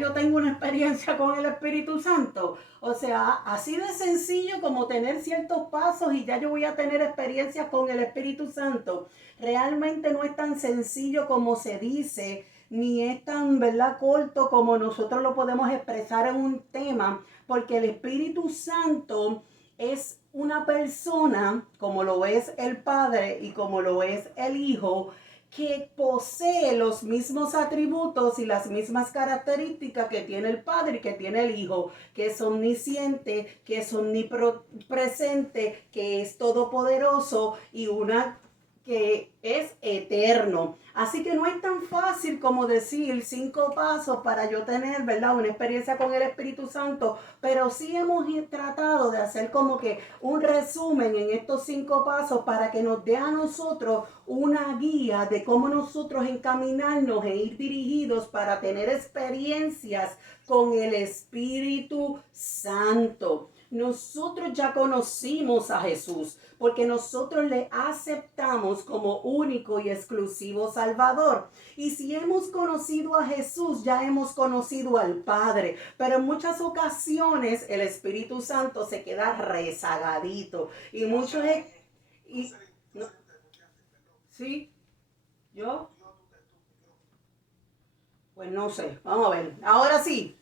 yo tengo una experiencia con el Espíritu Santo. O sea, así de sencillo como tener ciertos pasos y ya yo voy a tener experiencias con el Espíritu Santo. Realmente no es tan sencillo como se dice, ni es tan, ¿verdad?, corto como nosotros lo podemos expresar en un tema, porque el Espíritu Santo es una persona, como lo es el Padre y como lo es el Hijo, que posee los mismos atributos y las mismas características que tiene el Padre y que tiene el Hijo, que es omnisciente, que es omnipresente, que es todopoderoso y una que es eterno. Así que no es tan fácil como decir 5 pasos para yo tener, ¿verdad?, una experiencia con el Espíritu Santo, pero sí hemos tratado de hacer como que un resumen en estos 5 pasos para que nos dé a nosotros una guía de cómo nosotros encaminarnos e ir dirigidos para tener experiencias con el Espíritu Santo. Nosotros ya conocimos a Jesús porque nosotros le aceptamos como único y exclusivo Salvador. Y si hemos conocido a Jesús, ya hemos conocido al Padre. Pero en muchas ocasiones el Espíritu Santo se queda rezagadito. Y muchos... Y, no, ¿sí? ¿Yo? Pues no sé, vamos a ver. Ahora sí,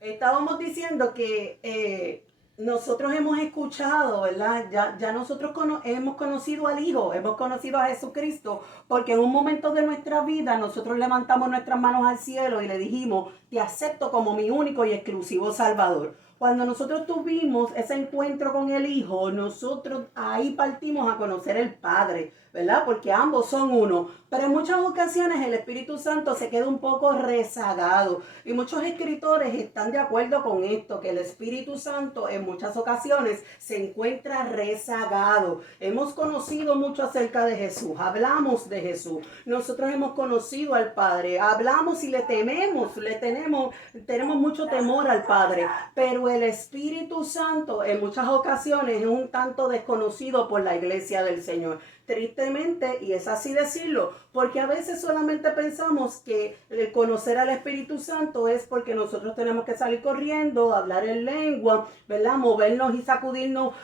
estábamos diciendo que nosotros hemos escuchado, ¿verdad? Ya nosotros hemos conocido al Hijo, hemos conocido a Jesucristo, porque en un momento de nuestra vida nosotros levantamos nuestras manos al cielo y le dijimos, te acepto como mi único y exclusivo Salvador. Cuando nosotros tuvimos ese encuentro con el Hijo, nosotros ahí partimos a conocer el Padre, ¿verdad? Porque ambos son uno. Pero en muchas ocasiones el Espíritu Santo se queda un poco rezagado. Y muchos escritores están de acuerdo con esto, que el Espíritu Santo en muchas ocasiones se encuentra rezagado. Hemos conocido mucho acerca de Jesús, hablamos de Jesús. Nosotros hemos conocido al Padre, hablamos y le tememos, tenemos mucho temor al Padre. Pero el Espíritu Santo en muchas ocasiones es un tanto desconocido por la iglesia del Señor. Tristemente, y es así decirlo, porque a veces solamente pensamos que el conocer al Espíritu Santo es porque nosotros tenemos que salir corriendo, hablar en lengua, ¿verdad? Movernos y sacudirnos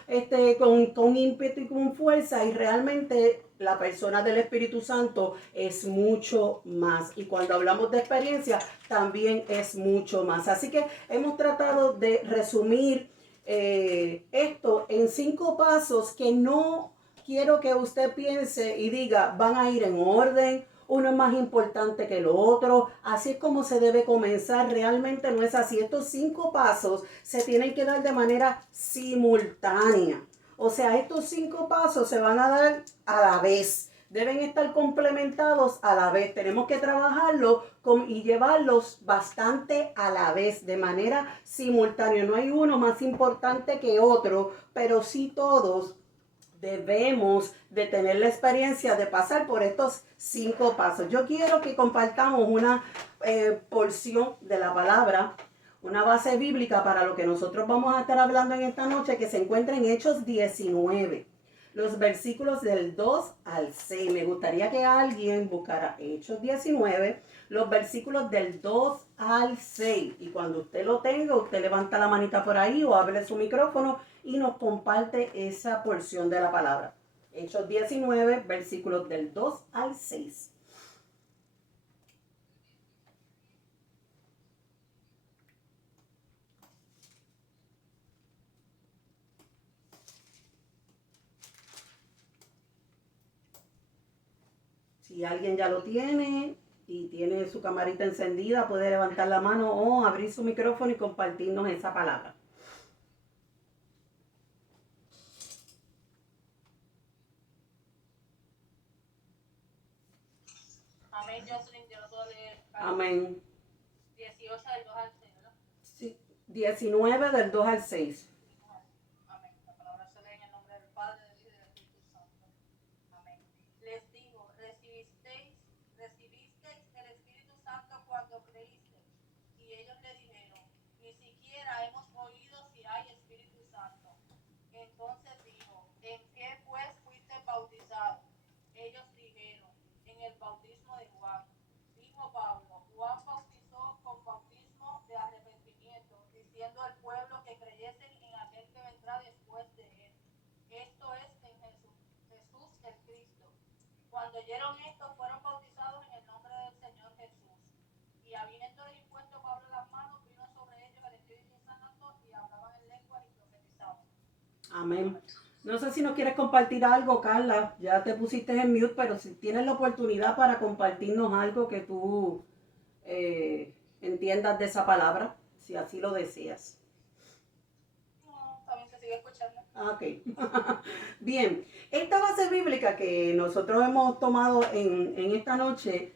con ímpetu y con fuerza, y realmente la persona del Espíritu Santo es mucho más. Y cuando hablamos de experiencia, también es mucho más. Así que hemos tratado de resumir esto en 5 pasos que no quiero que usted piense y diga, van a ir en orden, uno es más importante que el otro, así es como se debe comenzar. Realmente no es así. Estos 5 pasos se tienen que dar de manera simultánea. O sea, estos 5 pasos se van a dar a la vez. Deben estar complementados a la vez. Tenemos que trabajarlo y llevarlos bastante a la vez, de manera simultánea. No hay uno más importante que otro, pero sí todos debemos de tener la experiencia de pasar por estos 5 pasos. Yo quiero que compartamos una porción de la palabra, una base bíblica para lo que nosotros vamos a estar hablando en esta noche, que se encuentra en Hechos 19, los versículos del 2 al 6. Me gustaría que alguien buscara Hechos 19, los versículos del 2 al 6. Y cuando usted lo tenga, usted levanta la manita por ahí o abre su micrófono y nos comparte esa porción de la palabra. Hechos 19, versículos del 2 al 6. Si alguien ya lo tiene y tiene su camarita encendida, puede levantar la mano o abrir su micrófono y compartirnos esa palabra. Amén, Jocelyn, yo lo puedo leer. Amén. 18 del 2 al 6, ¿no? Sí, 19 del 2 al 6. Amén. La palabra se lee en el nombre del Padre, del Hijo y del Espíritu Santo. Amén. Les digo, recibisteis el Espíritu Santo cuando creísteis. Y ellos le dijeron, ni siquiera hemos oído si hay Espíritu Santo. Entonces dijo, ¿en qué pues fuiste bautizados? Ellos dijeron, en el bautismo de Juan. Dijo Pablo, Juan Cuando oyeron esto, fueron bautizados en el nombre del Señor Jesús. Y habiendo impuesto Pablo las manos, vino sobre ellos el Espíritu Santo y hablaban en lenguas y profetizaban. Amén. No sé si nos quieres compartir algo, Carla. Ya te pusiste en mute, pero si tienes la oportunidad para compartirnos algo que tú entiendas de esa palabra, si así lo deseas. No, también se sigue escuchando. Ok. Bien, esta base bíblica que nosotros hemos tomado en esta noche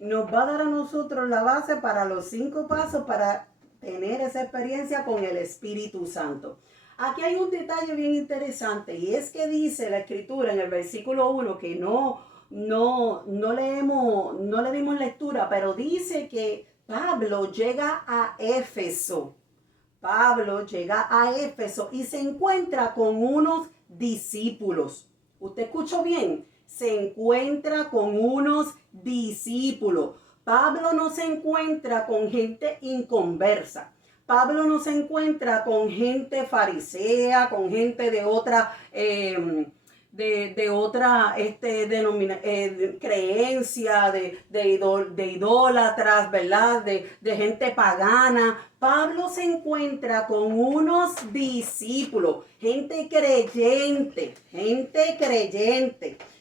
nos va a dar a nosotros la base para los 5 pasos para tener esa experiencia con el Espíritu Santo. Aquí hay un detalle bien interesante y es que dice la escritura en el versículo 1 que no le dimos lectura, pero dice que Pablo llega a Éfeso. Pablo llega a Éfeso y se encuentra con unos discípulos. ¿Usted escuchó bien? Se encuentra con unos discípulos. Pablo no se encuentra con gente inconversa. Pablo no se encuentra con gente farisea, con gente de otra creencia, de idólatras, ¿verdad? De gente pagana. Pablo se encuentra con unos discípulos, gente creyente,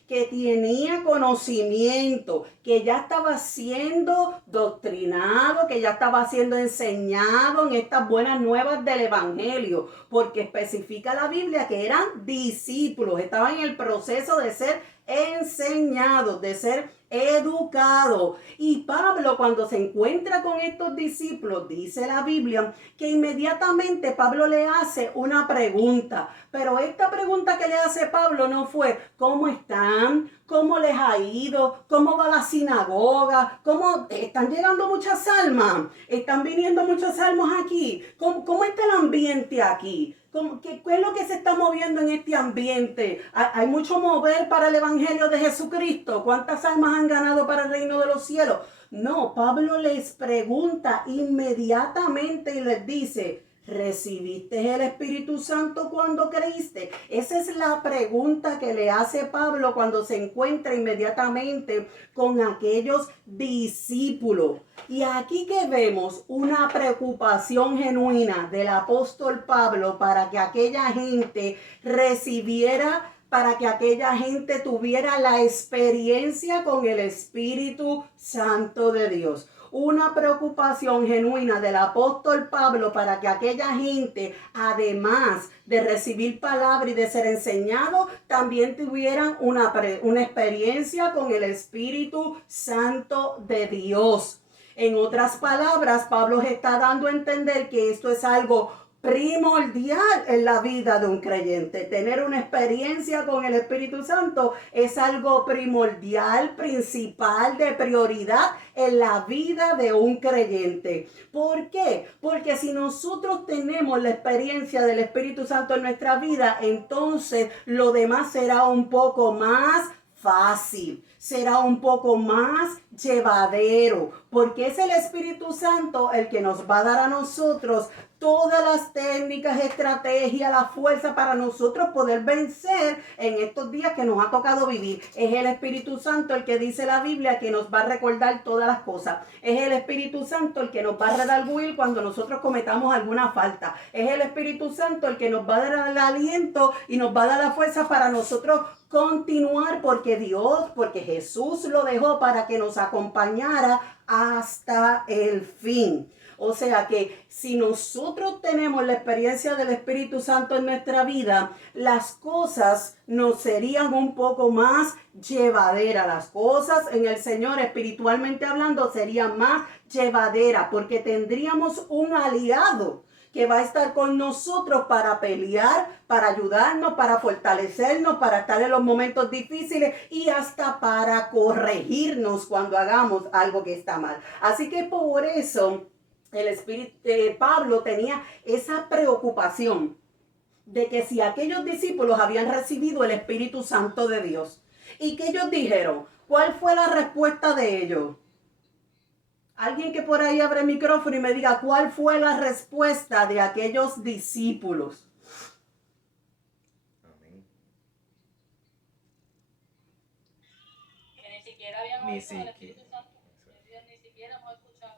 que tenía conocimiento, que ya estaba siendo doctrinado, que ya estaba siendo enseñado en estas buenas nuevas del Evangelio, porque especifica la Biblia que eran discípulos, estaban en el proceso de ser enseñados, de ser educados. Y Pablo, cuando se encuentra con estos discípulos, dice la Biblia que inmediatamente Pablo le hace una pregunta. Pero esta pregunta que le hace Pablo no fue ¿cómo están? ¿Cómo les ha ido? ¿Cómo va la sinagoga? ¿Cómo están llegando muchas almas? ¿Están viniendo muchos almas aquí? ¿Cómo está el ambiente aquí? ¿Qué es lo que se está moviendo en este ambiente? ¿Hay mucho mover para el Evangelio de Jesucristo? ¿Cuántas almas han ganado para el reino de los cielos? No, Pablo les pregunta inmediatamente y les dice, ¿recibiste el Espíritu Santo cuando creíste? Esa es la pregunta que le hace Pablo cuando se encuentra inmediatamente con aquellos discípulos. Y aquí que vemos una preocupación genuina del apóstol Pablo para que aquella gente recibiera, para que aquella gente tuviera la experiencia con el Espíritu Santo de Dios. Una preocupación genuina del apóstol Pablo para que aquella gente, además de recibir palabra y de ser enseñado, también tuvieran una experiencia con el Espíritu Santo de Dios. En otras palabras, Pablo está dando a entender que esto es algo primordial en la vida de un creyente. Tener una experiencia con el Espíritu Santo es algo primordial, principal, de prioridad en la vida de un creyente. ¿Por qué? Porque si nosotros tenemos la experiencia del Espíritu Santo en nuestra vida, entonces lo demás será un poco más fácil, será un poco más llevadero, porque es el Espíritu Santo el que nos va a dar a nosotros todas las técnicas, estrategias, la fuerza para nosotros poder vencer en estos días que nos ha tocado vivir. Es el Espíritu Santo el que dice la Biblia que nos va a recordar todas las cosas. Es el Espíritu Santo el que nos va a redarguir cuando nosotros cometamos alguna falta. Es el Espíritu Santo el que nos va a dar el aliento y nos va a dar la fuerza para nosotros continuar, porque Jesús lo dejó para que nos acompañara hasta el fin. O sea que si nosotros tenemos la experiencia del Espíritu Santo en nuestra vida, las cosas nos serían un poco más llevaderas. Las cosas en el Señor, espiritualmente hablando, serían más llevaderas, porque tendríamos un aliado que va a estar con nosotros para pelear, para ayudarnos, para fortalecernos, para estar en los momentos difíciles y hasta para corregirnos cuando hagamos algo que está mal. Así que por eso Pablo tenía esa preocupación de que si aquellos discípulos habían recibido el Espíritu Santo de Dios y que ellos dijeron, ¿cuál fue la respuesta de ellos? Alguien que por ahí abre el micrófono y me diga cuál fue la respuesta de aquellos discípulos. Amén. Ni siquiera. Ni siquiera hemos escuchado.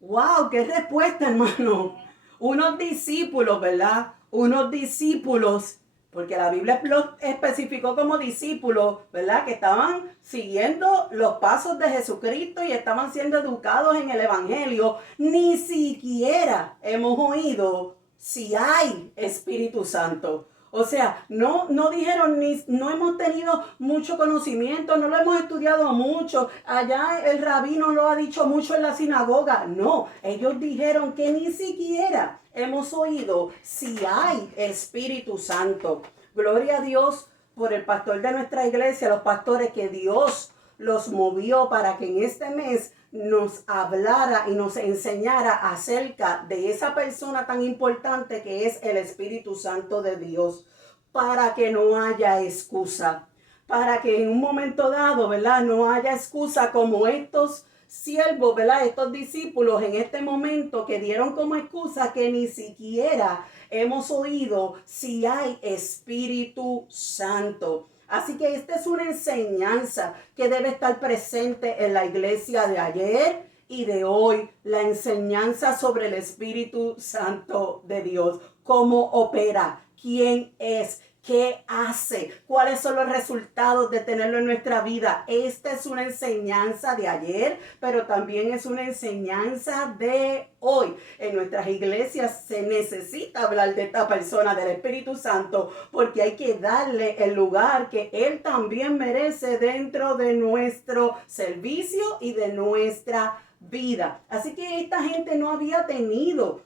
¡Wow! ¡Qué respuesta, hermano! Unos discípulos, ¿verdad? Unos discípulos, porque la Biblia los especificó como discípulos, ¿verdad? Que estaban siguiendo los pasos de Jesucristo y estaban siendo educados en el Evangelio. Ni siquiera hemos oído si hay Espíritu Santo. O sea, no dijeron, no hemos tenido mucho conocimiento, no lo hemos estudiado mucho, allá el rabino lo ha dicho mucho en la sinagoga. No, ellos dijeron que ni siquiera hemos oído si hay Espíritu Santo. Gloria a Dios por el pastor de nuestra iglesia, los pastores que Dios los movió para que en este mes nos hablara y nos enseñara acerca de esa persona tan importante que es el Espíritu Santo de Dios, para que no haya excusa, para que en un momento dado, ¿verdad?, no haya excusa como estos siervos, ¿verdad?, estos discípulos en este momento que dieron como excusa que ni siquiera hemos oído si hay Espíritu Santo. Así que esta es una enseñanza que debe estar presente en la iglesia de ayer y de hoy. La enseñanza sobre el Espíritu Santo de Dios. Cómo opera, quién es, qué hace, cuáles son los resultados de tenerlo en nuestra vida. Esta es una enseñanza de ayer, pero también es una enseñanza de hoy. En nuestras iglesias se necesita hablar de esta persona, del Espíritu Santo, porque hay que darle el lugar que Él también merece dentro de nuestro servicio y de nuestra vida. Así que esta gente no había tenido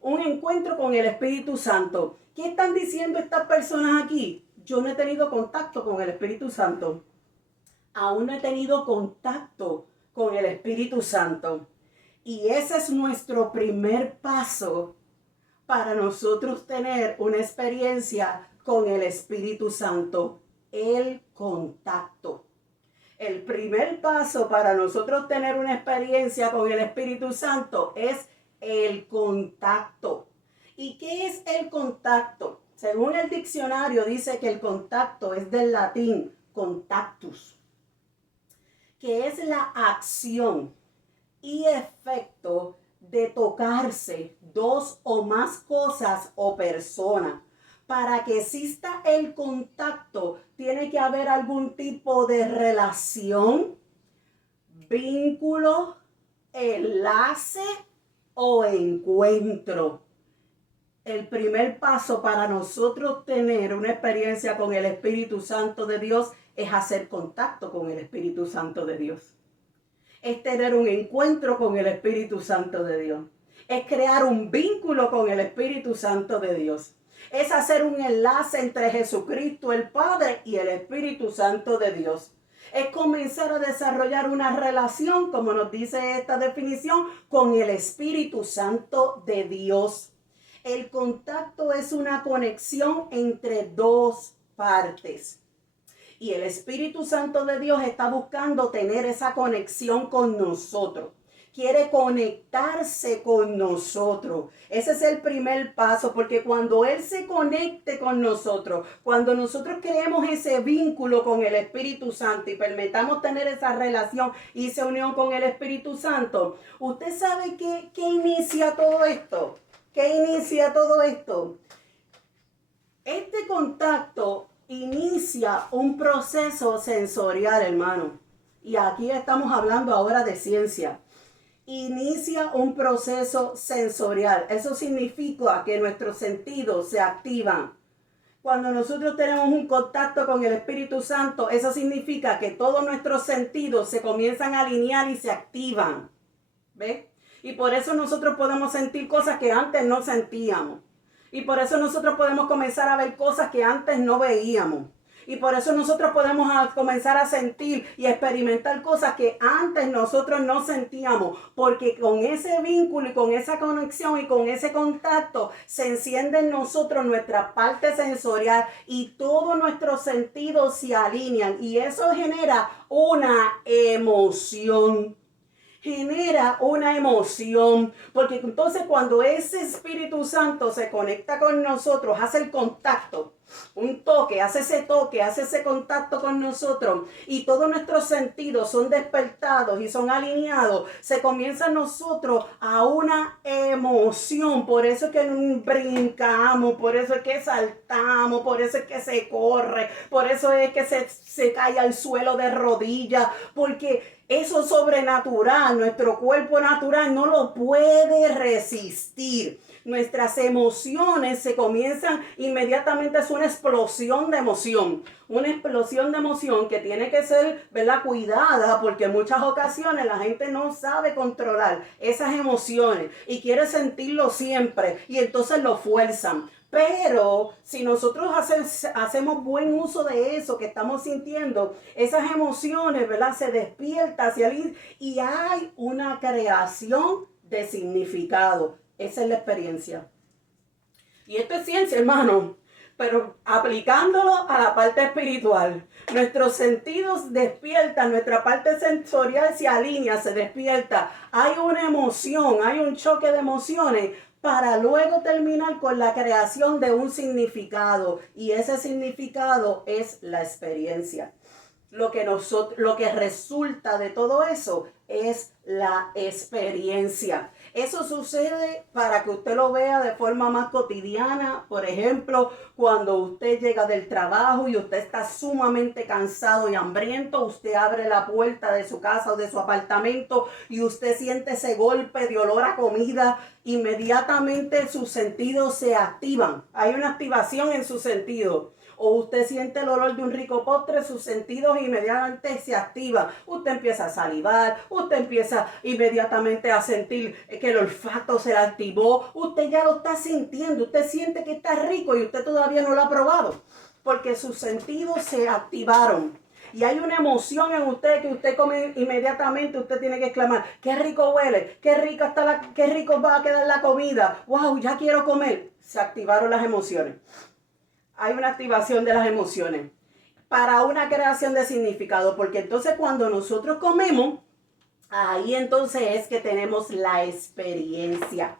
un encuentro con el Espíritu Santo. ¿Qué están diciendo estas personas aquí? Yo no he tenido contacto con el Espíritu Santo. Aún no he tenido contacto con el Espíritu Santo. Y ese es nuestro primer paso para nosotros tener una experiencia con el Espíritu Santo. El contacto. El primer paso para nosotros tener una experiencia con el Espíritu Santo es el contacto. ¿Y qué es el contacto? Según el diccionario dice que el contacto es del latín contactus, que es la acción y efecto de tocarse dos o más cosas o personas. Para que exista el contacto, tiene que haber algún tipo de relación, vínculo, enlace o encuentro. El primer paso para nosotros tener una experiencia con el Espíritu Santo de Dios es hacer contacto con el Espíritu Santo de Dios. Es tener un encuentro con el Espíritu Santo de Dios. Es crear un vínculo con el Espíritu Santo de Dios. Es hacer un enlace entre Jesucristo el Padre y el Espíritu Santo de Dios. Es comenzar a desarrollar una relación, como nos dice esta definición, con el Espíritu Santo de Dios. El contacto es una conexión entre dos partes. Y el Espíritu Santo de Dios está buscando tener esa conexión con nosotros. Quiere conectarse con nosotros. Ese es el primer paso, porque cuando Él se conecte con nosotros, cuando nosotros creemos ese vínculo con el Espíritu Santo y permitamos tener esa relación y esa unión con el Espíritu Santo, ¿usted sabe qué inicia todo esto? ¿Qué inicia todo esto? Este contacto inicia un proceso sensorial, hermano. Y aquí estamos hablando ahora de ciencia. Inicia un proceso sensorial. Eso significa que nuestros sentidos se activan. Cuando nosotros tenemos un contacto con el Espíritu Santo, eso significa que todos nuestros sentidos se comienzan a alinear y se activan. ¿Ves? Y por eso nosotros podemos sentir cosas que antes no sentíamos. Y por eso nosotros podemos comenzar a ver cosas que antes no veíamos. Y por eso nosotros podemos comenzar a sentir y experimentar cosas que antes nosotros no sentíamos. Porque con ese vínculo y con esa conexión y con ese contacto se enciende en nosotros nuestra parte sensorial y todos nuestros sentidos se alinean. Y eso genera una emoción. genera una emoción, porque entonces cuando ese Espíritu Santo se conecta con nosotros, hace el contacto, un toque, hace ese contacto con nosotros y todos nuestros sentidos son despertados y son alineados, se comienza en nosotros a una emoción. Por eso es que brincamos, por eso es que saltamos, por eso es que se corre, por eso es que se cae al suelo de rodillas, porque eso sobrenatural, nuestro cuerpo natural no lo puede resistir. Nuestras emociones se comienzan inmediatamente, es una explosión de emoción. Una explosión de emoción que tiene que ser, ¿verdad?, cuidada, porque en muchas ocasiones la gente no sabe controlar esas emociones y quiere sentirlo siempre y entonces lo fuerzan. Pero si nosotros hacemos buen uso de eso que estamos sintiendo, esas emociones, ¿verdad?, se despiertan hacia el y hay una creación de significado. Esa es la experiencia. Y esto es ciencia, hermano, pero aplicándolo a la parte espiritual. Nuestros sentidos despiertan, nuestra parte sensorial se alinea, se despierta. Hay una emoción, hay un choque de emociones para luego terminar con la creación de un significado. Y ese significado es la experiencia. Lo que resulta de todo eso es la experiencia. Eso sucede para que usted lo vea de forma más cotidiana. Por ejemplo, cuando usted llega del trabajo y usted está sumamente cansado y hambriento, usted abre la puerta de su casa o de su apartamento y usted siente ese golpe de olor a comida. Inmediatamente sus sentidos se activan. Hay una activación en sus sentidos. O usted siente el olor de un rico postre, sus sentidos inmediatamente se activan. Usted empieza a salivar, usted empieza inmediatamente a sentir que el olfato se activó. Usted ya lo está sintiendo, usted siente que está rico y usted todavía no lo ha probado, porque sus sentidos se activaron. Y hay una emoción en usted que usted come inmediatamente, usted tiene que exclamar, qué rico huele, qué rico va a quedar la comida, wow, ya quiero comer. Se activaron las emociones. Hay una activación de las emociones para una creación de significado, porque entonces cuando nosotros comemos, ahí entonces es que tenemos la experiencia.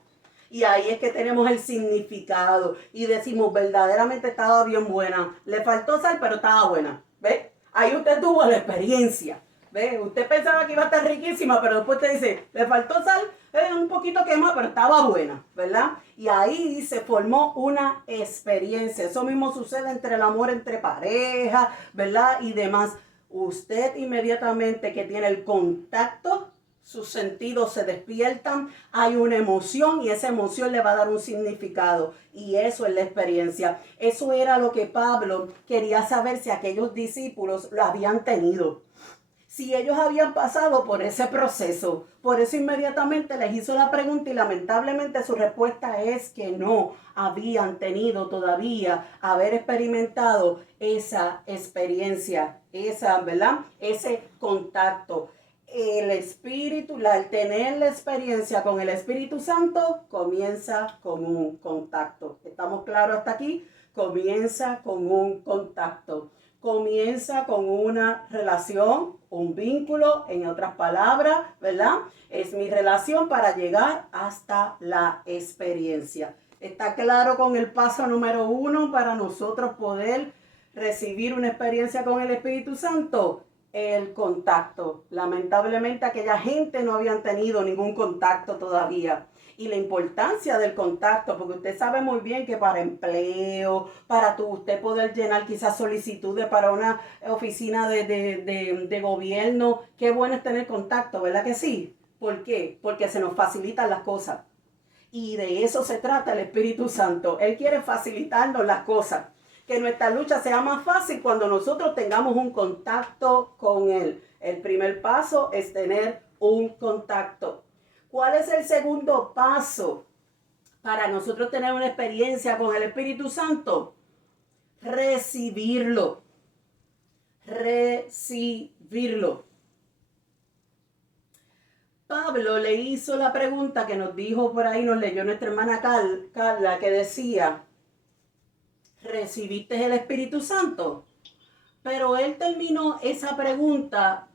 Y ahí es que tenemos el significado. Y decimos, verdaderamente estaba bien buena. Le faltó sal, pero estaba buena. ¿Ves? Ahí usted tuvo la experiencia. ¿Ves? Usted pensaba que iba a estar riquísima, pero después te dice, le faltó sal, un poquito quemada, pero estaba buena, ¿verdad? Y ahí se formó una experiencia. Eso mismo sucede entre el amor entre pareja, ¿verdad? Y demás. Usted inmediatamente que tiene el contacto, sus sentidos se despiertan, hay una emoción y esa emoción le va a dar un significado. Y eso es la experiencia. Eso era lo que Pablo quería saber si aquellos discípulos lo habían tenido. Si ellos habían pasado por ese proceso. Por eso inmediatamente les hizo la pregunta y lamentablemente su respuesta es que no habían tenido todavía haber experimentado esa experiencia, ¿verdad? Ese contacto. El Espíritu, al tener la experiencia con el Espíritu Santo, comienza con un contacto. ¿Estamos claros hasta aquí? Comienza con un contacto. Comienza con una relación, un vínculo, en otras palabras, ¿verdad? Es mi relación para llegar hasta la experiencia. ¿Está claro con el paso número 1 para nosotros poder recibir una experiencia con el Espíritu Santo? El contacto. Lamentablemente aquella gente no habían tenido ningún contacto todavía. Y la importancia del contacto, porque usted sabe muy bien que para empleo, para usted poder llenar quizás solicitudes para una oficina de gobierno, qué bueno es tener contacto, ¿verdad que sí? ¿Por qué? Porque se nos facilitan las cosas. Y de eso se trata el Espíritu Santo. Él quiere facilitarnos las cosas. Que nuestra lucha sea más fácil cuando nosotros tengamos un contacto con Él. El primer paso es tener un contacto. ¿Cuál es el segundo paso para nosotros tener una experiencia con el Espíritu Santo? Recibirlo. Recibirlo. Pablo le hizo la pregunta que nos dijo por ahí, nos leyó nuestra hermana Carla, que decía, ¿recibiste el Espíritu Santo? Pero él terminó esa pregunta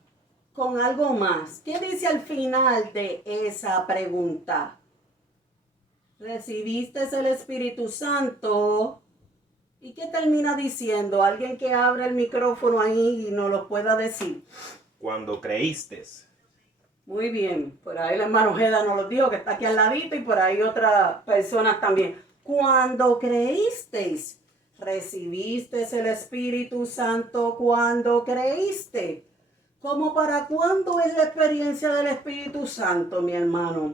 con algo más. ¿Qué dice al final de esa pregunta? ¿Recibiste el Espíritu Santo? ¿Y qué termina diciendo? Alguien que abra el micrófono ahí y nos lo pueda decir. Cuando creíste. Muy bien, por ahí el hermano Ojeda nos lo dijo, que está aquí al ladito, y por ahí otras personas también. Cuando creísteis, recibiste el Espíritu Santo cuando creíste. ¿Cómo para cuándo es la experiencia del Espíritu Santo, mi hermano?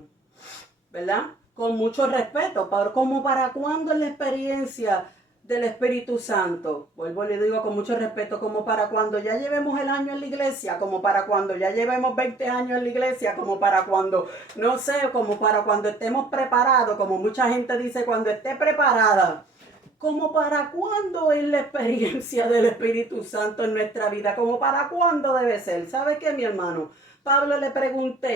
¿Verdad? Con mucho respeto, ¿cómo para cuándo es la experiencia del Espíritu Santo? Vuelvo y le digo con mucho respeto, como para cuando ya llevemos el año en la iglesia, como para cuando ya llevemos 20 años en la iglesia, como para cuando, no sé, como para cuando estemos preparados, como mucha gente dice, cuando esté preparada. ¿Como para cuándo es la experiencia del Espíritu Santo en nuestra vida? ¿Como para cuándo debe ser? ¿Sabe qué, mi hermano? Pablo le preguntó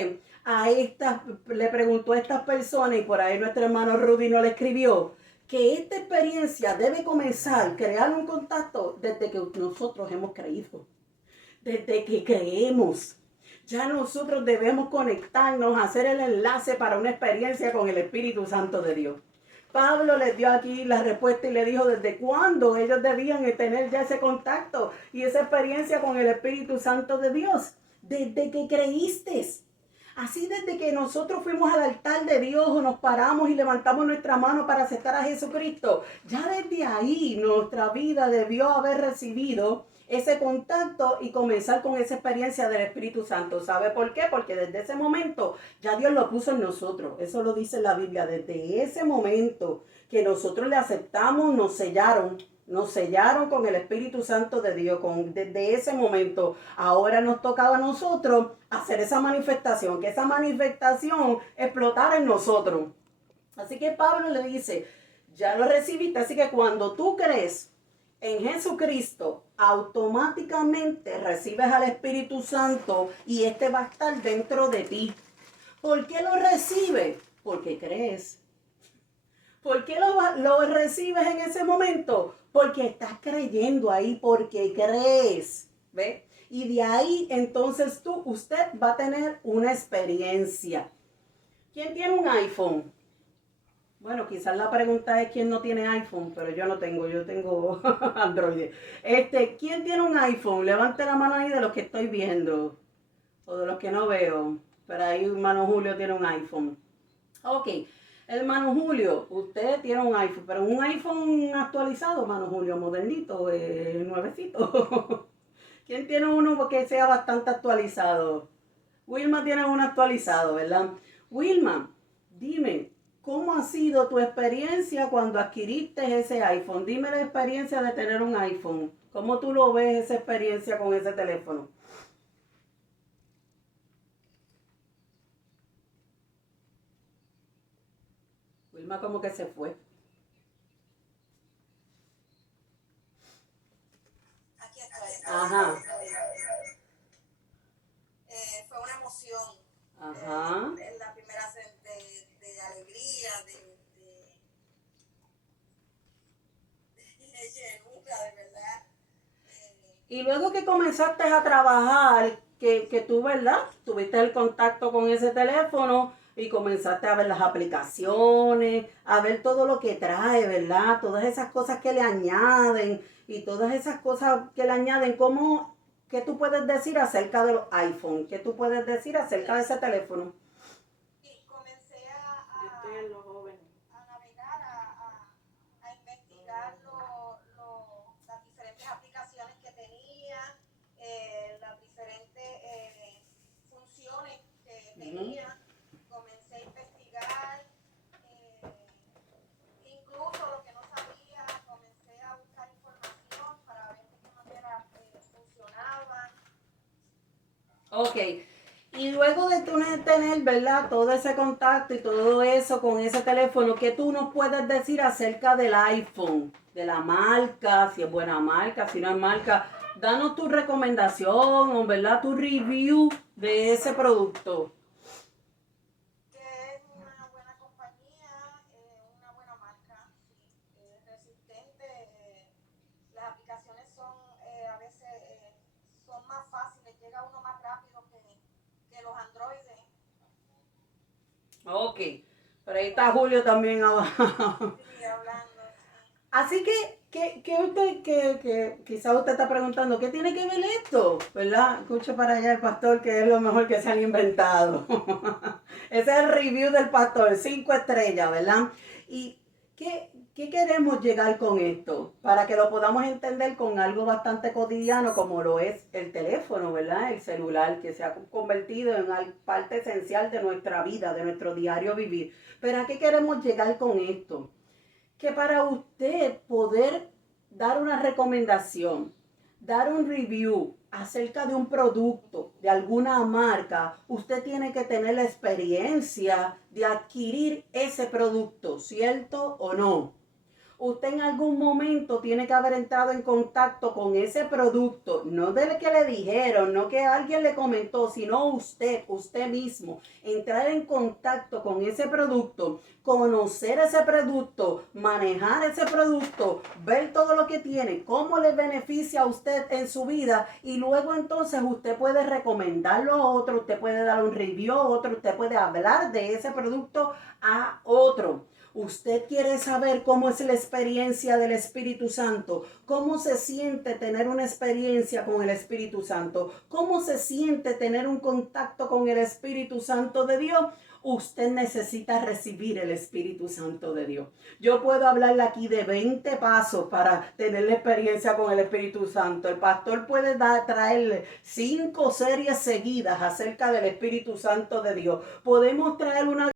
a estas personas, y por ahí nuestro hermano Rudy nos le escribió, que esta experiencia debe comenzar, crear un contacto desde que nosotros hemos creído, desde que creemos. Ya nosotros debemos conectarnos, hacer el enlace para una experiencia con el Espíritu Santo de Dios. Pablo les dio aquí la respuesta y le dijo desde cuándo ellos debían tener ya ese contacto y esa experiencia con el Espíritu Santo de Dios. Desde que creíste. Así desde que nosotros fuimos al altar de Dios o nos paramos y levantamos nuestra mano para aceptar a Jesucristo, ya desde ahí nuestra vida debió haber recibido ese contacto y comenzar con esa experiencia del Espíritu Santo. ¿Sabe por qué? Porque desde ese momento ya Dios lo puso en nosotros. Eso lo dice la Biblia. Desde ese momento que nosotros le aceptamos, nos sellaron con el Espíritu Santo de Dios. Desde ese momento, ahora nos tocaba a nosotros hacer esa manifestación, que esa manifestación explotara en nosotros. Así que Pablo le dice, ya lo recibiste, así que cuando tú crees en Jesucristo, automáticamente recibes al Espíritu Santo y este va a estar dentro de ti. ¿Por qué lo recibes? Porque crees. ¿Por qué lo recibes en ese momento? Porque estás creyendo ahí, porque crees. ¿Ve? Y de ahí entonces usted va a tener una experiencia. ¿Quién tiene un iPhone? Bueno, quizás la pregunta es quién no tiene iPhone, pero yo no tengo, yo tengo Android. ¿Quién tiene un iPhone? Levante la mano ahí de los que estoy viendo o de los que no veo. Pero ahí hermano Julio tiene un iPhone. Ok, hermano Julio, usted tiene un iPhone, pero un iPhone actualizado, hermano Julio, modernito, nuevecito. ¿Quién tiene uno que sea bastante actualizado? Wilma tiene uno actualizado, ¿verdad? Wilma, dime, ¿cómo ha sido tu experiencia cuando adquiriste ese iPhone? Dime la experiencia de tener un iPhone. ¿Cómo tú lo ves esa experiencia con ese teléfono? Wilma como que se fue. Aquí estoy. Ajá. Fue una emoción. Ajá. La primera de alegría, de llenura, de verdad. Y luego que comenzaste a trabajar, que tú, ¿verdad? Tuviste el contacto con ese teléfono y comenzaste a ver las aplicaciones, a ver todo lo que trae, ¿verdad? Todas esas cosas que le añaden y todas esas cosas que le añaden, ¿qué tú puedes decir acerca de los iPhone? ¿Qué tú puedes decir acerca de ese teléfono? Y comencé Yo estoy en los jóvenes. a navegar, a investigar las diferentes aplicaciones que tenía, las diferentes funciones que tenía. Comencé a investigar, incluso lo que no sabía, comencé a buscar información para ver de qué manera funcionaba. Ok. Y luego de tú tener, ¿verdad? Todo ese contacto y todo eso con ese teléfono, ¿qué tú nos puedes decir acerca del iPhone? De la marca, si es buena marca, si no es marca. Danos tu recomendación, o ¿verdad? Tu review de ese producto. Que es una buena compañía, una buena marca, resistente. Las aplicaciones son a veces son más fáciles, llega uno más rápido que los androides. Ok, por ahí está Julio también abajo. Sí, hablando. Así que quizá usted está preguntando, ¿qué tiene que ver esto? ¿Verdad? Escuche para allá el pastor, que es lo mejor que se han inventado. Ese es el review del pastor, 5 estrellas, ¿verdad? ¿Y qué queremos llegar con esto? Para que lo podamos entender con algo bastante cotidiano como lo es el teléfono, ¿verdad? El celular, que se ha convertido en parte esencial de nuestra vida, de nuestro diario vivir. Pero ¿a qué queremos llegar con esto? Que para usted poder dar una recomendación, dar un review acerca de un producto, de alguna marca, usted tiene que tener la experiencia de adquirir ese producto, ¿cierto o no? Usted en algún momento tiene que haber entrado en contacto con ese producto, no del que le dijeron, no que alguien le comentó, sino usted mismo, entrar en contacto con ese producto, conocer ese producto, manejar ese producto, ver todo lo que tiene, cómo le beneficia a usted en su vida y luego entonces usted puede recomendarlo a otro, usted puede dar un review a otro, usted puede hablar de ese producto a otro. Usted quiere saber cómo es la experiencia del Espíritu Santo, cómo se siente tener una experiencia con el Espíritu Santo, cómo se siente tener un contacto con el Espíritu Santo de Dios. Usted necesita recibir el Espíritu Santo de Dios. Yo puedo hablarle aquí de 20 pasos para tener la experiencia con el Espíritu Santo. El pastor puede traerle 5 series seguidas acerca del Espíritu Santo de Dios. Podemos traer una